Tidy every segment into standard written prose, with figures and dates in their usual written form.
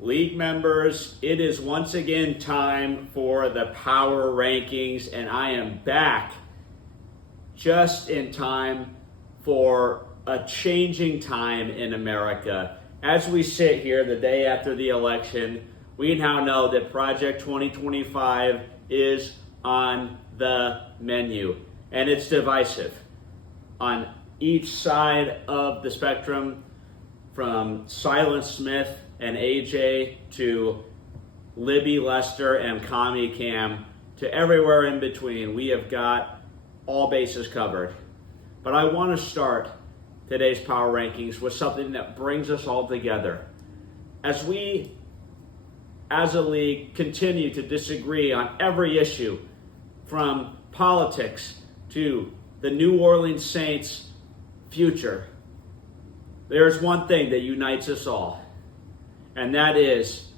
League members, it is once again time for the power rankings, and I am back just in time for a changing time in America. As we sit here the day after the election, we now know that Project 2025 is on the menu, and it's divisive on each side of the spectrum, from Silent Smith and AJ to Libby Lester and Commie Cam to everywhere in between. We have got all bases covered. But I want to start today's power rankings with something that brings us all together. As we, as a league, continue to disagree on every issue, from politics to the New Orleans Saints' future, there's one thing that unites us all, and that is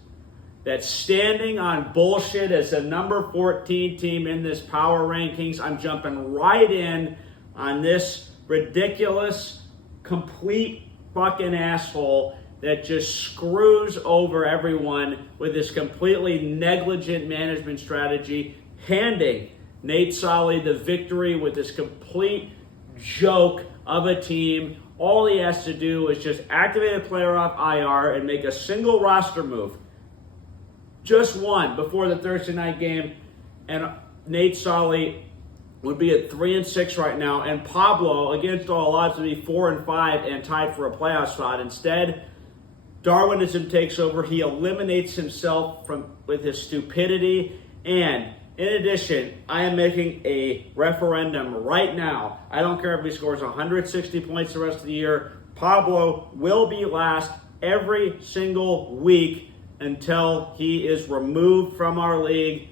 that standing on bullshit as the number 14 team in this power rankings, I'm jumping right in on this ridiculous, complete fucking asshole that just screws over everyone with this completely negligent management strategy, handing Nate Solly the victory with this complete joke of a team. All he has to do is just activate a player off IR and make a single roster move. Just one before the Thursday night game, and Nate Solly would be at 3-6 right now, and Pablo, against all odds, would be 4-5 and tied for a playoff spot. Instead, Darwinism takes over. He eliminates himself with his stupidity, and in addition, I am making a referendum right now. I don't care if he scores 160 points the rest of the year. Pablo will be last every single week until he is removed from our league.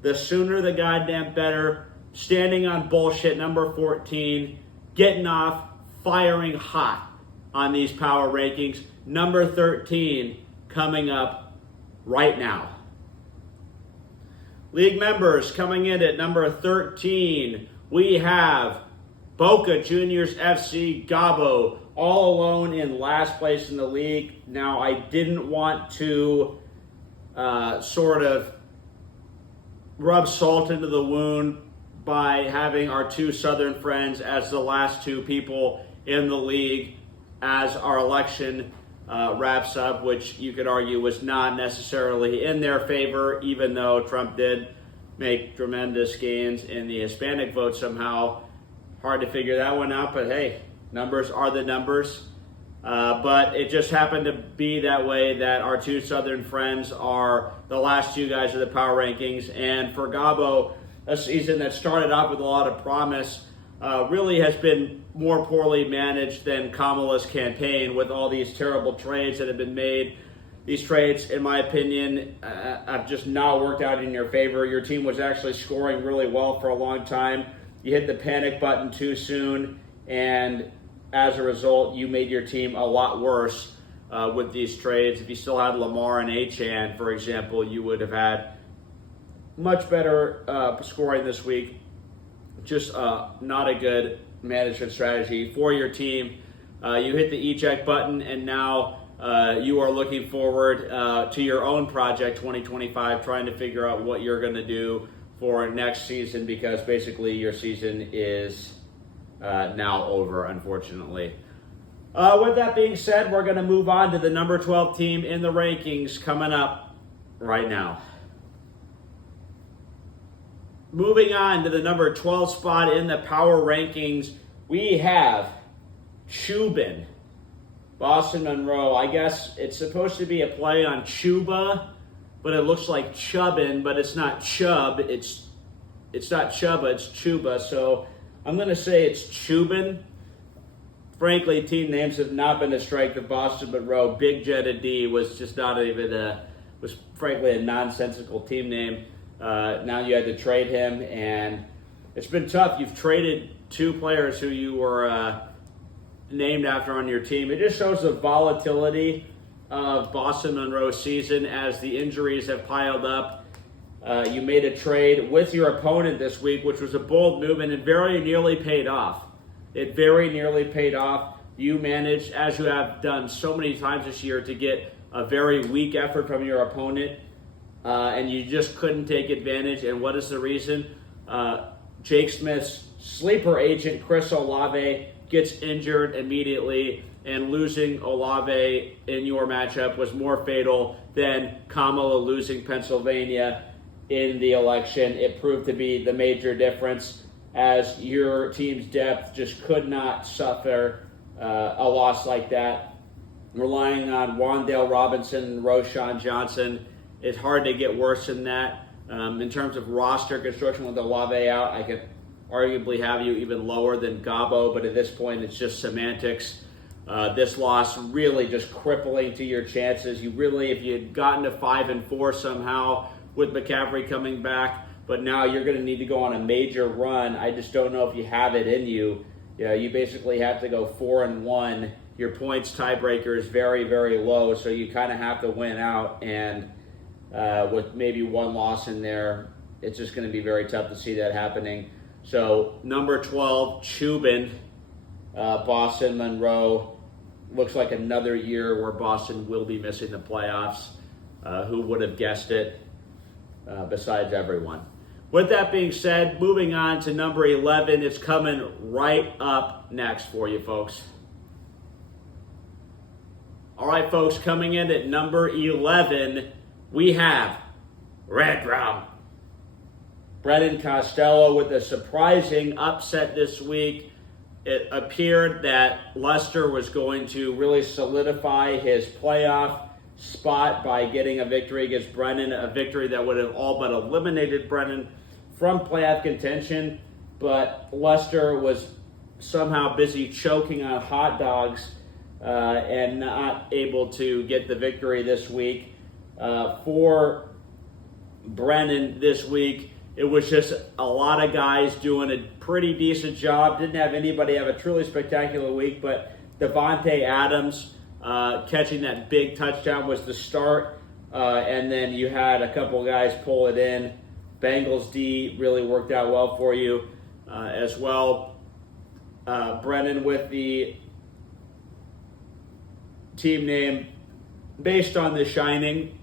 The sooner the goddamn better. Standing on bullshit, number 14. Getting off, firing hot on these power rankings. Number 13 coming up right now. League members, coming in at number 13, we have Boca Juniors FC Gabo, all alone in last place in the league. Now, I didn't want to sort of rub salt into the wound by having our two Southern friends as the last two people in the league as our election wraps up, which you could argue was not necessarily in their favor, even though Trump did make tremendous gains in the Hispanic vote somehow. Hard to figure that one out, but hey, numbers are the numbers. But it just happened to be that way that our two Southern friends are the last two guys of the power rankings. And for Gabo, a season that started off with a lot of promise really has been more poorly managed than Kamala's campaign, with all these terrible trades that have been made. These trades, in my opinion, have just not worked out in your favor. Your team was actually scoring really well for a long time. You hit the panic button too soon, and as a result, you made your team a lot worse with these trades. If you still had Lamar and Achane, for example, you would have had much better scoring this week. Just not a good management strategy for your team. You hit the eject button, and now you are looking forward to your own Project 2025, trying to figure out what you're going to do for next season, because basically your season is now over, unfortunately. With that being said, we're going to move on to the number 12 team in the rankings coming up right now. Moving on to the number 12 spot in the power rankings, we have Chubin, Boston Monroe. I guess it's supposed to be a play on Chuba, but it looks like Chubbin, but it's not Chubb. It's not Chubba, it's Chuba. So I'm going to say it's Chubin. Frankly, team names have not been a strength of Boston Monroe. Big Jetta D was just not even was frankly a nonsensical team name. Now you had to trade him, and it's been tough. You've traded two players who you were named after on your team. It just shows the volatility of Boston Monroe's season as the injuries have piled up. You made a trade with your opponent this week, which was a bold move, and it very nearly paid off. It very nearly paid off. you managed, as you have done so many times this year, to get a very weak effort from your opponent, and you just couldn't take advantage. And what is the reason? Jake Smith's sleeper agent, Chris Olave, gets injured immediately, and losing Olave in your matchup was more fatal than Kamala losing Pennsylvania in the election. It proved to be the major difference, as your team's depth just could not suffer a loss like that. Relying on Wan'Dale Robinson and Roshan Johnson, it's hard to get worse than that. In terms of roster construction with Olave out, I could arguably have you even lower than Gabo, but at this point it's just semantics. This loss really just crippling to your chances. If you had gotten to 5-4 somehow with McCaffrey coming back, but now you're going to need to go on a major run. I just don't know if you have it in you. You basically have to go 4-1. Your points tiebreaker is very, very low, so you kind of have to win out. And with maybe one loss in there, it's just going to be very tough to see that happening. So number 12, Chubin, Boston Monroe. Looks like another year where Boston will be missing the playoffs. Who would have guessed it besides everyone? With that being said, moving on to number 11. It's coming right up next for you, folks. All right, folks, coming in at number 11, we have Red Rum. Brennan Costello with a surprising upset this week. It appeared that Leicester was going to really solidify his playoff spot by getting a victory against Brennan, a victory that would have all but eliminated Brennan from playoff contention. But Leicester was somehow busy choking on hot dogs and not able to get the victory this week. For Brennan this week, it was just a lot of guys doing a pretty decent job. Didn't have anybody have a truly spectacular week, but Devontae Adams catching that big touchdown was the start. And then you had a couple guys pull it in. Bengals D really worked out well for you as well. Brennan with the team name based on The Shining.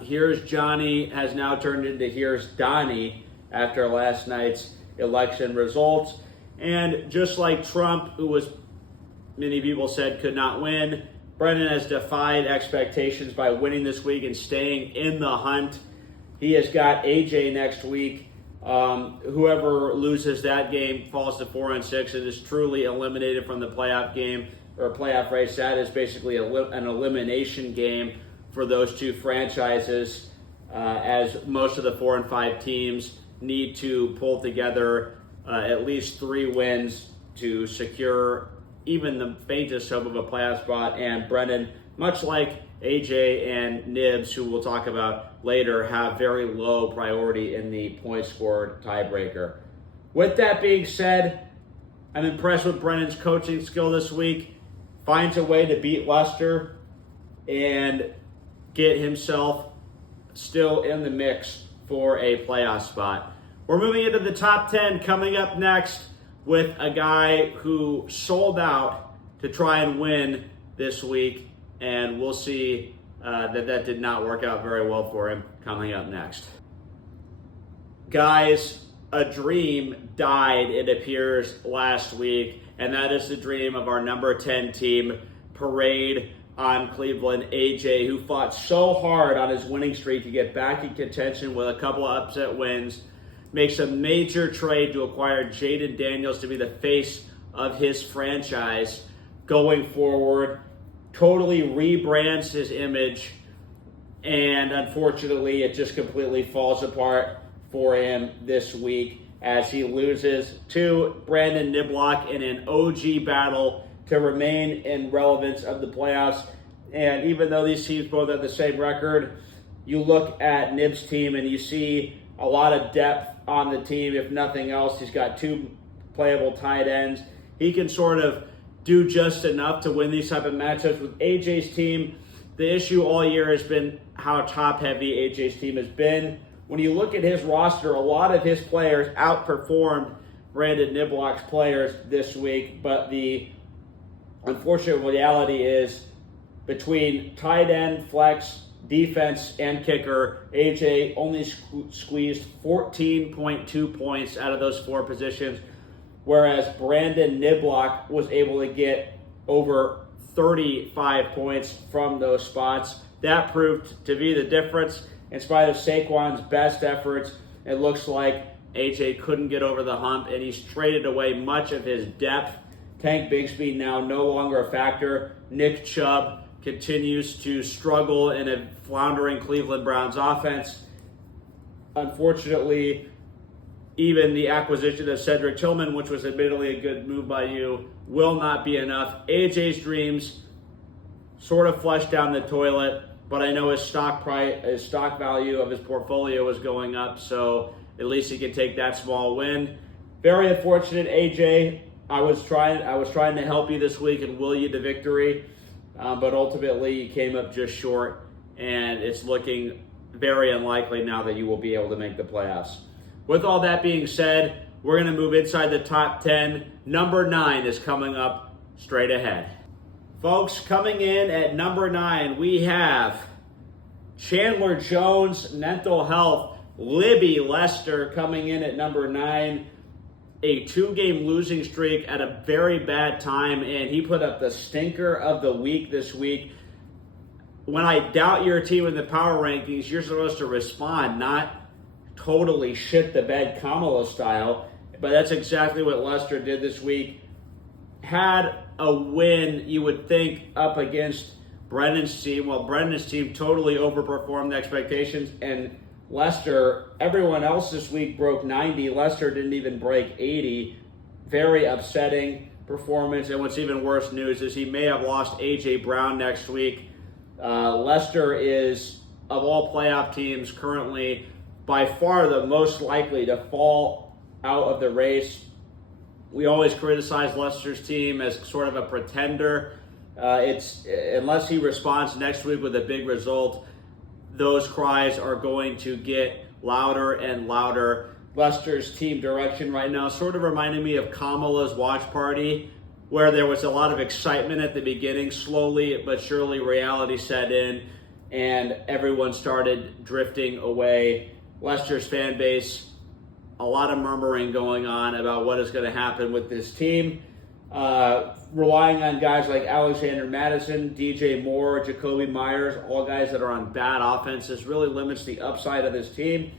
Here's Johnny has now turned into Here's Donnie after last night's election results. And just like Trump, who was, many people said, could not win, Brennan has defied expectations by winning this week and staying in the hunt. He has got AJ next week. Whoever loses that game falls to 4-6 and is truly eliminated from the playoff game or playoff race. That is basically an elimination game for those two franchises, as most of the 4 and 5 teams need to pull together at least 3 wins to secure even the faintest hope of a playoff spot. And Brennan, much like AJ and Nibs, who we'll talk about later, have very low priority in the point scored tiebreaker. With that being said, I'm impressed with Brennan's coaching skill this week. Finds a way to beat Leicester and get himself still in the mix for a playoff spot. We're moving into the top 10 coming up next with a guy who sold out to try and win this week, and we'll see that did not work out very well for him coming up next. Guys, a dream died, it appears, last week, and that is the dream of our number 10 team, Parade on Cleveland. AJ, who fought so hard on his winning streak to get back in contention with a couple of upset wins, makes a major trade to acquire Jaden Daniels to be the face of his franchise going forward. Totally rebrands his image, and unfortunately it just completely falls apart for him this week as he loses to Brandon Niblock in an OG battle to remain in relevance of the playoffs. And even though these teams both have the same record, you look at Nib's team and you see a lot of depth on the team. If nothing else, he's got 2 playable tight ends. He can sort of do just enough to win these type of matchups. With AJ's team, the issue all year has been how top-heavy AJ's team has been. When you look at his roster, a lot of his players outperformed Brandon Niblock's players this week, but the Unfortunate reality is between tight end, flex, defense, and kicker, AJ only squeezed 14.2 points out of those 4 positions, whereas Brandon Niblock was able to get over 35 points from those spots. That proved to be the difference. In spite of Saquon's best efforts, it looks like AJ couldn't get over the hump, and he's traded away much of his depth. Tank Bigsby now no longer a factor. Nick Chubb continues to struggle in a floundering Cleveland Browns offense. Unfortunately, even the acquisition of Cedric Tillman, which was admittedly a good move by you, will not be enough. AJ's dreams sort of flushed down the toilet, but I know his stock value of his portfolio is going up, so at least he can take that small win. Very unfortunate, AJ. I was trying to help you this week and will you to victory, but ultimately you came up just short, and it's looking very unlikely now that you will be able to make the playoffs. With all that being said, we're going to move inside the top 10. Number 9 is coming up straight ahead. Folks, coming in at number 9, we have Chandler Jones, mental health. Libby Lester coming in at number 9. A 2-game losing streak at a very bad time, and he put up the stinker of the week this week. When I doubt your team in the power rankings, you're supposed to respond, not totally shit the bed Kamala style, but that's exactly what Lester did this week. Had a win, you would think, up against Brennan's team. Well, Brennan's team totally overperformed expectations, and Lester, everyone else this week broke 90. Lester didn't even break 80. Very upsetting performance. And what's even worse news is he may have lost A.J. Brown next week. Lester is, of all playoff teams currently, by far the most likely to fall out of the race. We always criticize Lester's team as sort of a pretender. Unless he responds next week with a big result, those cries are going to get louder and louder. Lester's team direction right now sort of reminded me of Kamala's watch party, where there was a lot of excitement at the beginning. Slowly but surely reality set in, and everyone started drifting away. Lester's fan base, a lot of murmuring going on about what is going to happen with this team. Relying on guys like Alexander Madison, DJ Moore, Jacoby Myers, all guys that are on bad offenses, really limits the upside of this team.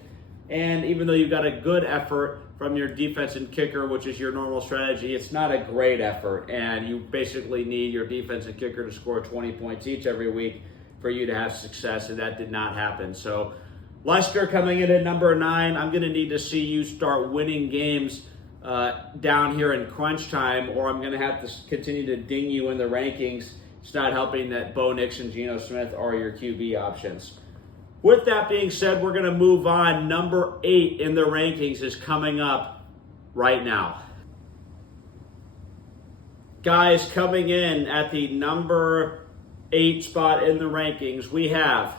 And even though you've got a good effort from your defense and kicker, which is your normal strategy, it's not a great effort. And you basically need your defense and kicker to score 20 points each every week for you to have success, and that did not happen. So Lester coming in at number 9, I'm going to need to see you start winning games down here in crunch time, or I'm going to have to continue to ding you in the rankings. It's not helping that Bo Nix and Geno Smith are your QB options. With that being said, we're going to move on. Number 8 in the rankings is coming up right now. Guys, coming in at the number 8 spot in the rankings, we have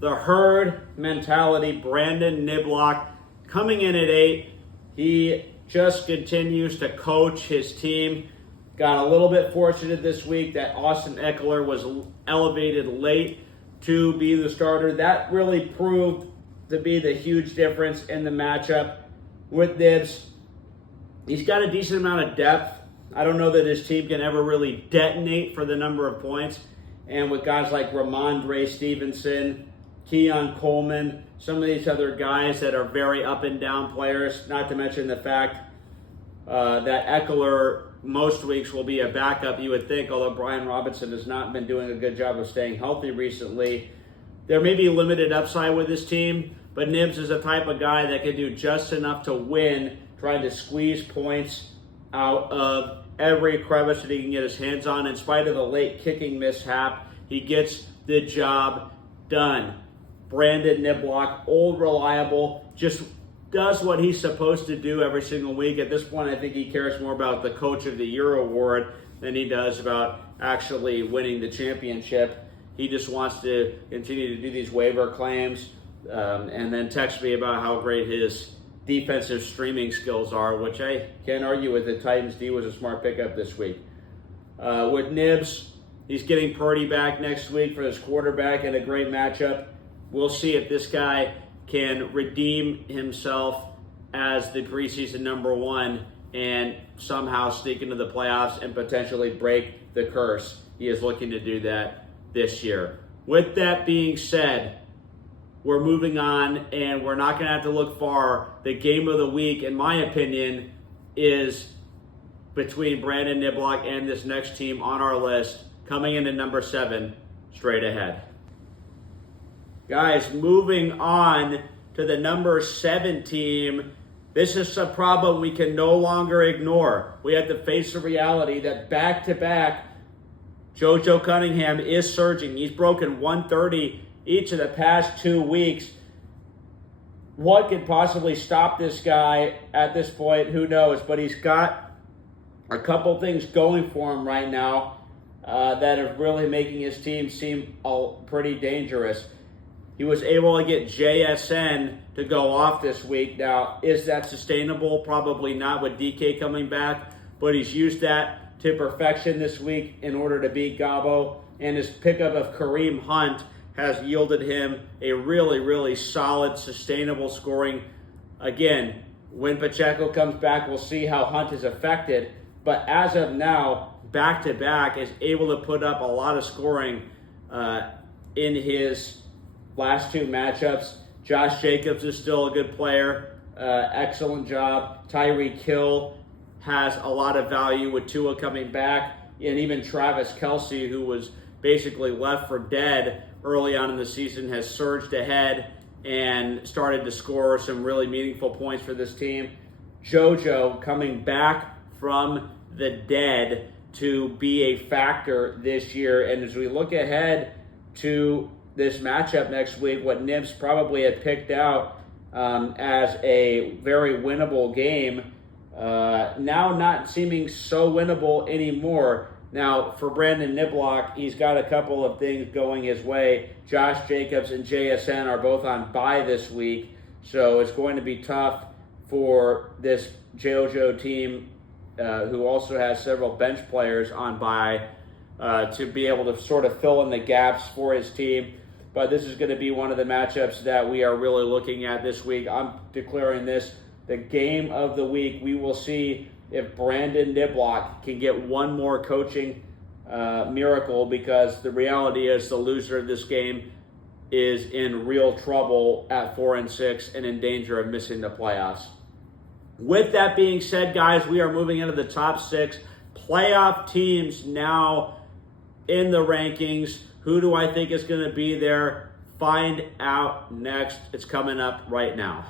the herd mentality, Brandon Niblock, coming in at 8. He just continues to coach his team. Got a little bit fortunate this week that Austin Eckler was elevated late to be the starter. That really proved to be the huge difference in the matchup with Nibs. He's got a decent amount of depth. I don't know that his team can ever really detonate for the number of points. And with guys like Ramondre Stevenson, Keon Coleman, some of these other guys that are very up and down players, not to mention the fact that Eckler most weeks will be a backup, you would think, although Brian Robinson has not been doing a good job of staying healthy recently. There may be limited upside with this team, but Nibs is a type of guy that can do just enough to win, trying to squeeze points out of every crevice that he can get his hands on. In spite of the late kicking mishap, he gets the job done. Brandon Niblock, old, reliable, just does what he's supposed to do every single week. At this point, I think he cares more about the Coach of the Year award than he does about actually winning the championship. He just wants to continue to do these waiver claims and then text me about how great his defensive streaming skills are, which I can't argue with. The Titans D was a smart pickup this week. With Nibs, he's getting Purdy back next week for his quarterback in a great matchup. We'll see if this guy can redeem himself as the preseason number one and somehow sneak into the playoffs and potentially break the curse. He is looking to do that this year. With that being said, we're moving on, and we're not going to have to look far. The game of the week, in my opinion, is between Brandon Niblock and this next team on our list, coming in at number 7, straight ahead. Guys, moving on to the number 7 team. This is a problem we can no longer ignore. We have to face the reality that back-to-back, JoJo Cunningham is surging. He's broken 130 each of the past 2 weeks. What could possibly stop this guy at this point? Who knows? But he's got a couple things going for him right now that are really making his team seem pretty dangerous. He was able to get JSN to go off this week. Now, is that sustainable? Probably not with DK coming back, but he's used that to perfection this week in order to beat Gabo. And his pickup of Kareem Hunt has yielded him a really, really solid, sustainable scoring. Again, when Pacheco comes back, we'll see how Hunt is affected. But as of now, back-to-back is able to put up a lot of scoring in his last 2 matchups. Josh Jacobs is still a good player. Excellent job. Tyreek Hill has a lot of value with Tua coming back. And even Travis Kelce, who was basically left for dead early on in the season, has surged ahead and started to score some really meaningful points for this team. JoJo coming back from the dead to be a factor this year. And as we look ahead to this matchup next week, what Nibs probably had picked out as a very winnable game, now not seeming so winnable anymore. Now, for Brandon Niblock, he's got a couple of things going his way. Josh Jacobs and JSN are both on bye this week, so it's going to be tough for this JoJo team, who also has several bench players on bye, to be able to sort of fill in the gaps for his team. But this is going to be one of the matchups that we are really looking at this week. I'm declaring this the game of the week. We will see if Brandon Niblock can get one more coaching miracle, because the reality is the loser of this game is in real trouble at 4-6 and in danger of missing the playoffs. With that being said, guys, we are moving into the top 6 playoff teams now in the rankings. Who do I think is going to be there? Find out next. It's coming up right now.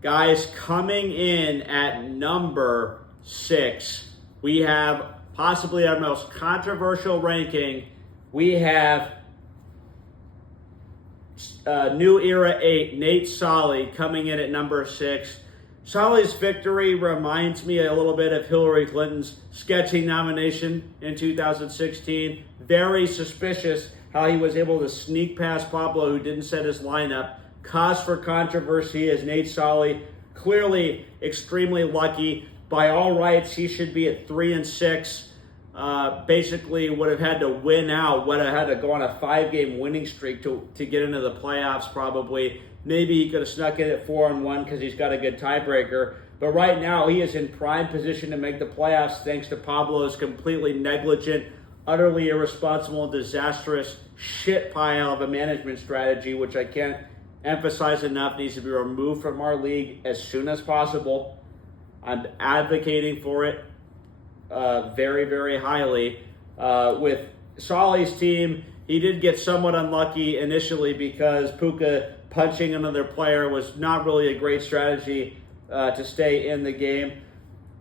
Guys, coming in at number 6, we have possibly our most controversial ranking. We have New Era 8, Nate Solly, coming in at number 6. Solly's victory reminds me a little bit of Hillary Clinton's sketchy nomination in 2016. Very suspicious how he was able to sneak past Pablo, who didn't set his lineup. Cause for controversy is Nate Solly. Clearly extremely lucky. By all rights, he should be at 3-6. Basically would have had to win out, would have had to go on a 5-game winning streak to get into the playoffs probably. Maybe he could have snuck in at 4-1 because he's got a good tiebreaker. But right now, he is in prime position to make the playoffs thanks to Pablo's completely negligent, utterly irresponsible, disastrous shit pile of a management strategy, which I can't emphasize enough, needs to be removed from our league as soon as possible. I'm advocating for it very, very highly. With Solly's team, he did get somewhat unlucky initially because Puka punching another player was not really a great strategy to stay in the game.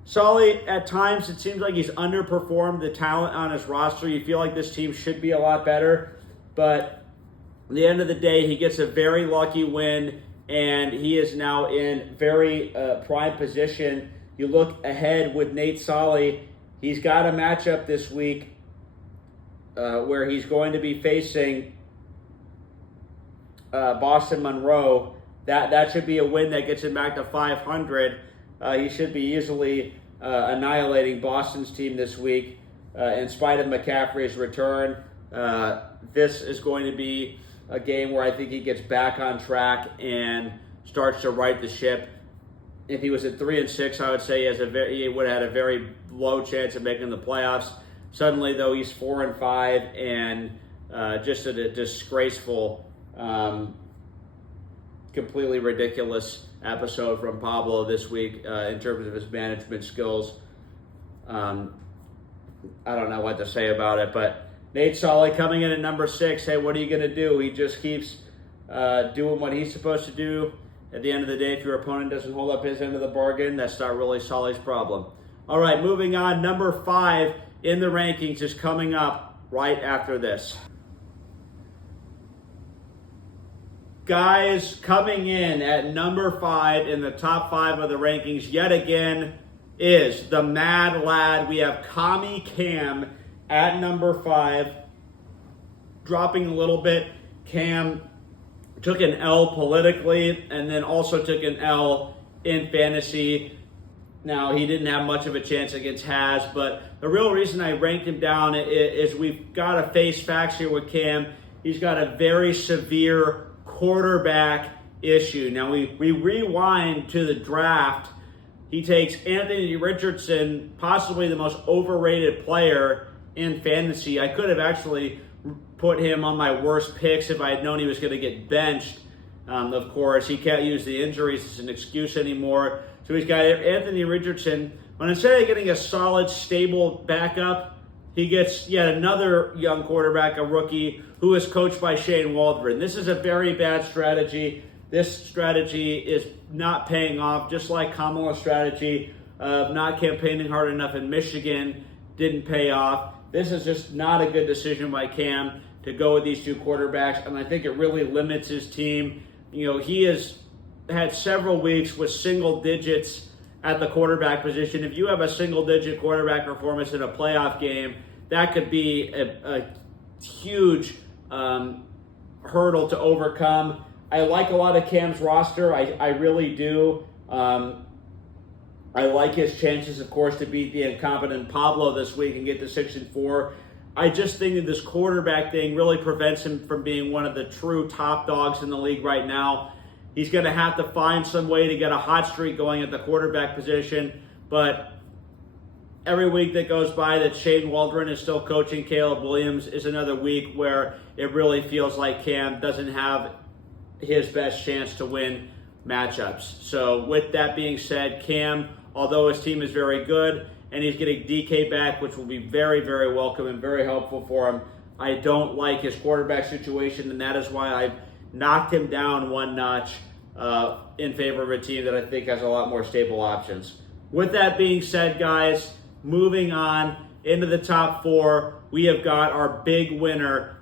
Solly, at times, it seems like he's underperformed the talent on his roster. You feel like this team should be a lot better, but at the end of the day, he gets a very lucky win, and he is now in very prime position. You look ahead with Nate Solly. He's got a matchup this week where he's going to be facing Boston Monroe. That should be a win that gets him back to 500. He should be easily annihilating Boston's team this week. In spite of McCaffrey's return, this is going to be a game where I think he gets back on track and starts to right the ship. If he was at 3-6, I would say he would have had a very low chance of making the playoffs. Suddenly, though, he's 4-5, and just a disgraceful, completely ridiculous episode from Pablo this week in terms of his management skills. I don't know what to say about it, but Nate Solly coming in at number 6. Hey, what are you going to do? He just keeps doing what he's supposed to do. At the end of the day, if your opponent doesn't hold up his end of the bargain, that's not really Solly's problem. All right, moving on. Number 5 in the rankings is coming up right after this. Guys, coming in at number 5 in the top 5 of the rankings yet again is the Mad Lad. We have Kami Cam at number 5, dropping a little bit. Cam took an L politically and then also took an L in fantasy. Now, he didn't have much of a chance against Has, but the real reason I ranked him down is we've got to face facts here with Cam. He's got a very severe quarterback issue. Now, we rewind to the draft. He takes Anthony Richardson, possibly the most overrated player in fantasy. I could have actually put him on my worst picks if I had known he was going to get benched. Of course, he can't use the injuries as an excuse anymore. So he's got Anthony Richardson. But instead of getting a solid, stable backup, he gets yet another young quarterback, a rookie, who is coached by Shane Waldron. This is a very bad strategy. This strategy is not paying off, just like Kamala's strategy of not campaigning hard enough in Michigan didn't pay off. This is just not a good decision by Cam to go with these two quarterbacks, and I think it really limits his team. You know, he has had several weeks with single digits at the quarterback position. If you have a single-digit quarterback performance in a playoff game, that could be a huge hurdle to overcome. I like a lot of Cam's roster. I really do. I like his chances, of course, to beat the incompetent Pablo this week and get to 6-4. I just think that this quarterback thing really prevents him from being one of the true top dogs in the league right now. He's going to have to find some way to get a hot streak going at the quarterback position. But every week that goes by that Shane Waldron is still coaching Caleb Williams is another week where it really feels like Cam doesn't have his best chance to win matchups. So with that being said, Cam, although his team is very good and he's getting DK back, which will be very, very welcome and very helpful for him, I don't like his quarterback situation, and that is why I've knocked him down one notch in favor of a team that I think has a lot more stable options. With that being said, guys, moving on into the top 4, we have got our big winner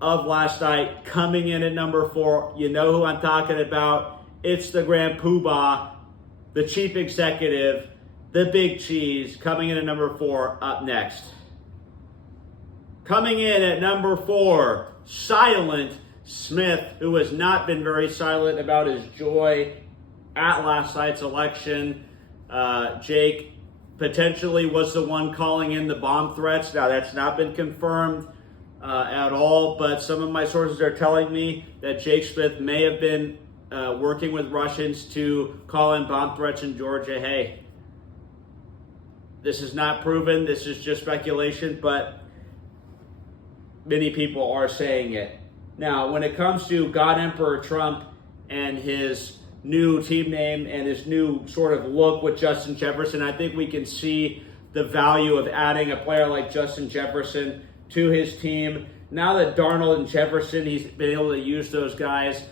of last night coming in at number 4. You know who I'm talking about. It's the Grand Poobah, the chief executive, the big cheese, coming in at number 4 up next. Coming in at number 4, Silent Smith, who has not been very silent about his joy at last night's election. Jake potentially was the one calling in the bomb threats. Now, that's not been confirmed at all, but some of my sources are telling me that Jake Smith may have been working with Russians to call in bomb threats in Georgia. Hey, this is not proven. This is just speculation, but many people are saying it. Now, when it comes to God Emperor Trump and his new team name and his new sort of look with Justin Jefferson, I think we can see the value of adding a player like Justin Jefferson to his team. Now that Darnold and Jefferson, he's been able to use those guys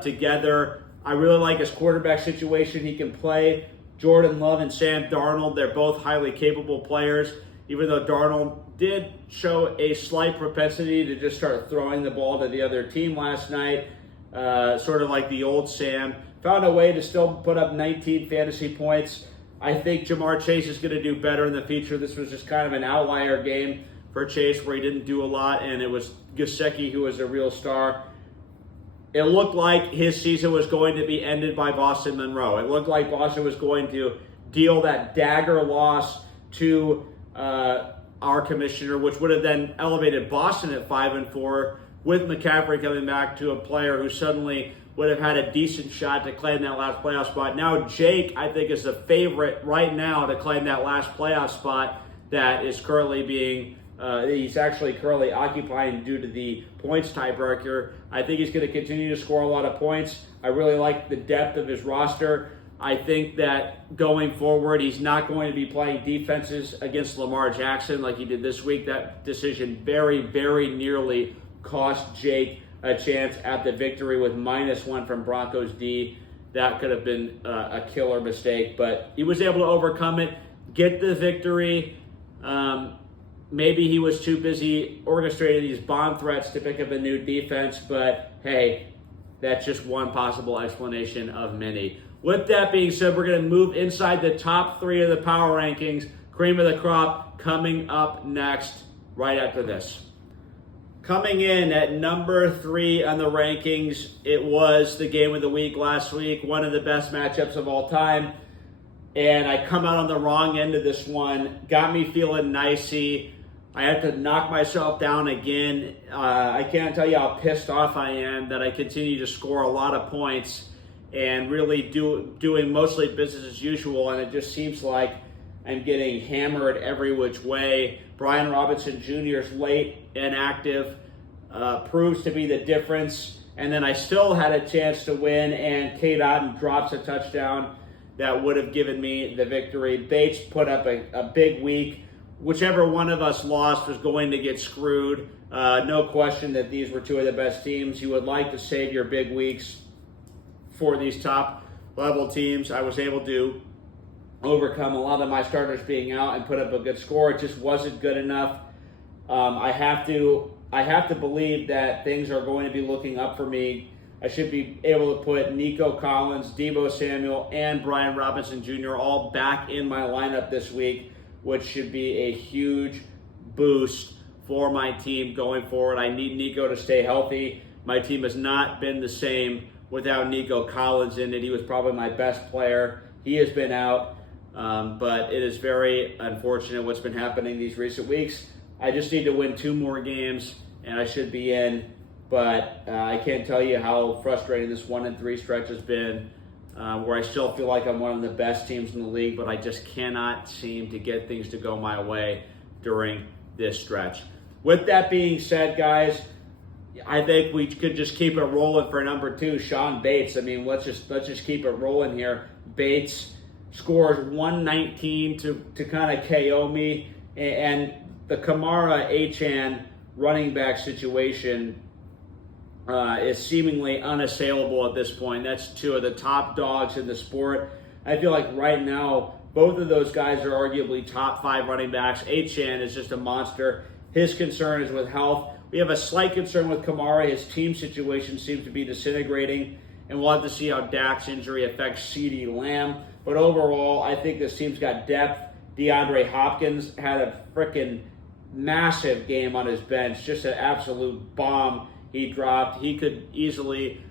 together. I really like his quarterback situation. He can play Jordan Love and Sam Darnold. They're both highly capable players, even though Darnold did show a slight propensity to just start throwing the ball to the other team last night, sort of like the old Sam. Found a way to still put up 19 fantasy points. I think Jamar Chase is going to do better in the future. This was just kind of an outlier game for Chase where he didn't do a lot, and it was Gesicki who was a real star. It looked like his season was going to be ended by Boston Monroe. It looked like Boston was going to deal that dagger loss to our commissioner, which would have then elevated Boston at 5-4, with McCaffrey coming back to a player who suddenly would have had a decent shot to claim that last playoff spot. Now Jake, I think, is the favorite right now to claim that last playoff spot that is currently being, he's actually currently occupying due to the points tiebreaker. I think he's going to continue to score a lot of points. I really like the depth of his roster. I think that going forward, he's not going to be playing defenses against Lamar Jackson like he did this week. That decision very, very nearly cost Jake a chance at the victory with -1 from Broncos D. That could have been a killer mistake, but he was able to overcome it, get the victory. Maybe he was too busy orchestrating these bomb threats to pick up a new defense, but hey, that's just one possible explanation of many. With that being said, we're going to move inside the top 3 of the power rankings. Cream of the crop coming up next, right after this. Coming in at number 3 on the rankings, it was the game of the week last week, one of the best matchups of all time. And I come out on the wrong end of this one. Got me feeling nicey. I had to knock myself down again. I can't tell you how pissed off I am that I continue to score a lot of points and really doing mostly business as usual. And it just seems like I'm getting hammered every which way. Brian Robinson Jr.'s late and active proves to be the difference. And then I still had a chance to win, and Kate Otten drops a touchdown that would have given me the victory. Bates put up a big week. Whichever one of us lost was going to get screwed. No question that these were 2 of the best teams. You would like to save your big weeks for these top level teams. I was able to overcome a lot of my starters being out and put up a good score. It just wasn't good enough. I have to believe that things are going to be looking up for me. I should be able to put Nico Collins, Deebo Samuel, and Brian Robinson Jr. all back in my lineup this week, which should be a huge boost for my team going forward. I need Nico to stay healthy. My team has not been the same without Nico Collins in it. He was probably my best player. He has been out, but it is very unfortunate what's been happening these recent weeks. I just need to win 2 more games, and I should be in. But I can't tell you how frustrating this 1-3 stretch has been, where I still feel like I'm one of the best teams in the league, but I just cannot seem to get things to go my way during this stretch. With that being said, guys, I think we could just keep it rolling for number 2, Sean Bates. I mean, let's just keep it rolling here. Bates scores 119 to kind of KO me, and the Kamara Achane running back situation is seemingly unassailable at this point. That's 2 of the top dogs in the sport. I feel like right now, both of those guys are arguably top 5 running backs. Achane is just a monster. His concern is with health. We have a slight concern with Kamara. His team situation seems to be disintegrating, and we'll have to see how Dak's injury affects CeeDee Lamb. But overall, I think this team's got depth. DeAndre Hopkins had a freaking massive game on his bench, just an absolute bomb he dropped. He could easily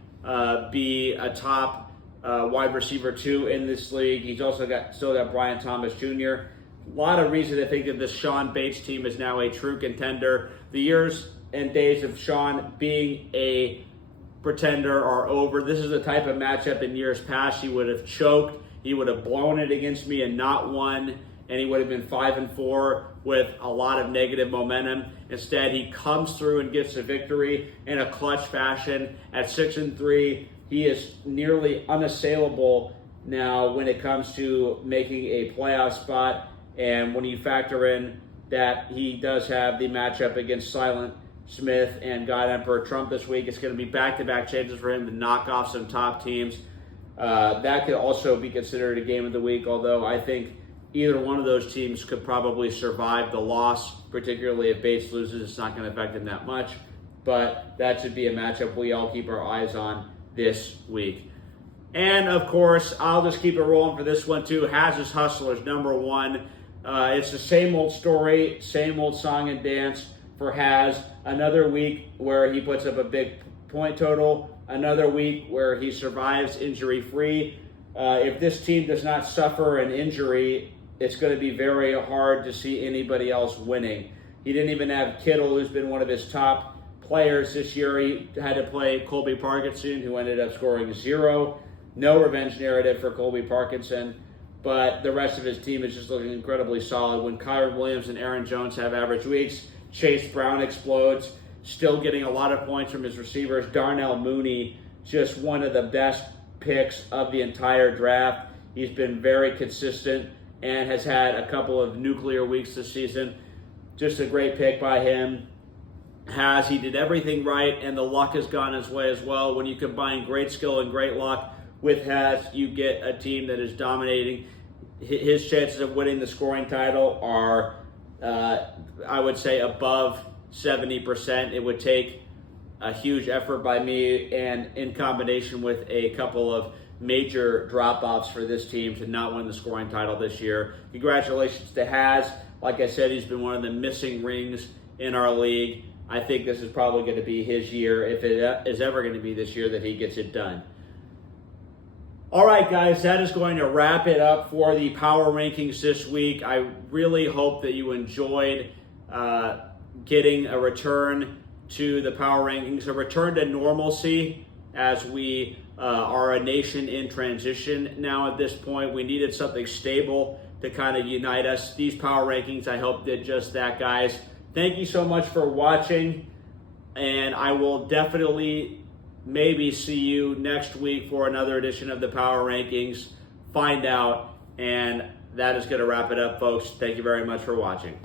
be a top wide receiver 2 in this league. He's also still got Brian Thomas Jr. A lot of reason to think that this Sean Bates team is now a true contender. The years and days of Sean being a pretender are over. This is the type of matchup in years past he would have choked. He would have blown it against me and not won, and he would have been 5-4 with a lot of negative momentum. Instead, he comes through and gets a victory in a clutch fashion. At 6-3, he is nearly unassailable now when it comes to making a playoff spot. And when you factor in that he does have the matchup against Silent Smith and God Emperor Trump this week, it's going to be back-to-back chances for him to knock off some top teams. That could also be considered a game of the week, although I think either one of those teams could probably survive the loss, particularly if Bates loses. It's not going to affect him that much, but that should be a matchup we all keep our eyes on this week. And, of course, I'll just keep it rolling for this one, too. Haz's Hustlers, number 1. It's the same old story, same old song and dance for Haz. Another week where he puts up a big point total. Another week where he survives injury-free. if this team does not suffer an injury, it's going to be very hard to see anybody else winning. He didn't even have Kittle, who's been one of his top players this year. He had to play Colby Parkinson, who ended up scoring 0. No revenge narrative for Colby Parkinson, but the rest of his team is just looking incredibly solid. When Kyron Williams and Aaron Jones have average weeks, Chase Brown explodes, still getting a lot of points from his receivers. Darnell Mooney, just one of the best picks of the entire draft. He's been very consistent and has had a couple of nuclear weeks this season. Just a great pick by him. He did everything right, and the luck has gone his way as well. When you combine great skill and great luck with you get a team that is dominating. His chances of winning the scoring title are, I would say, above 70%. It would take a huge effort by me, and in combination with a couple of major drop-offs for this team to not win the scoring title this year. Congratulations to Haz. Like I said, he's been one of the missing rings in our league. I think this is probably going to be his year, if it is ever going to be this year, that he gets it done. All right, guys, that is going to wrap it up for the power rankings this week. I really hope that you enjoyed getting a return to the power rankings, a return to normalcy, as we are a nation in transition now at this point. We needed something stable to kind of unite us. These power rankings, I hope, did just that, guys. Thank you so much for watching, and I will definitely maybe see you next week for another edition of the Power Rankings. Find out, and that is going to wrap it up, folks. Thank you very much for watching.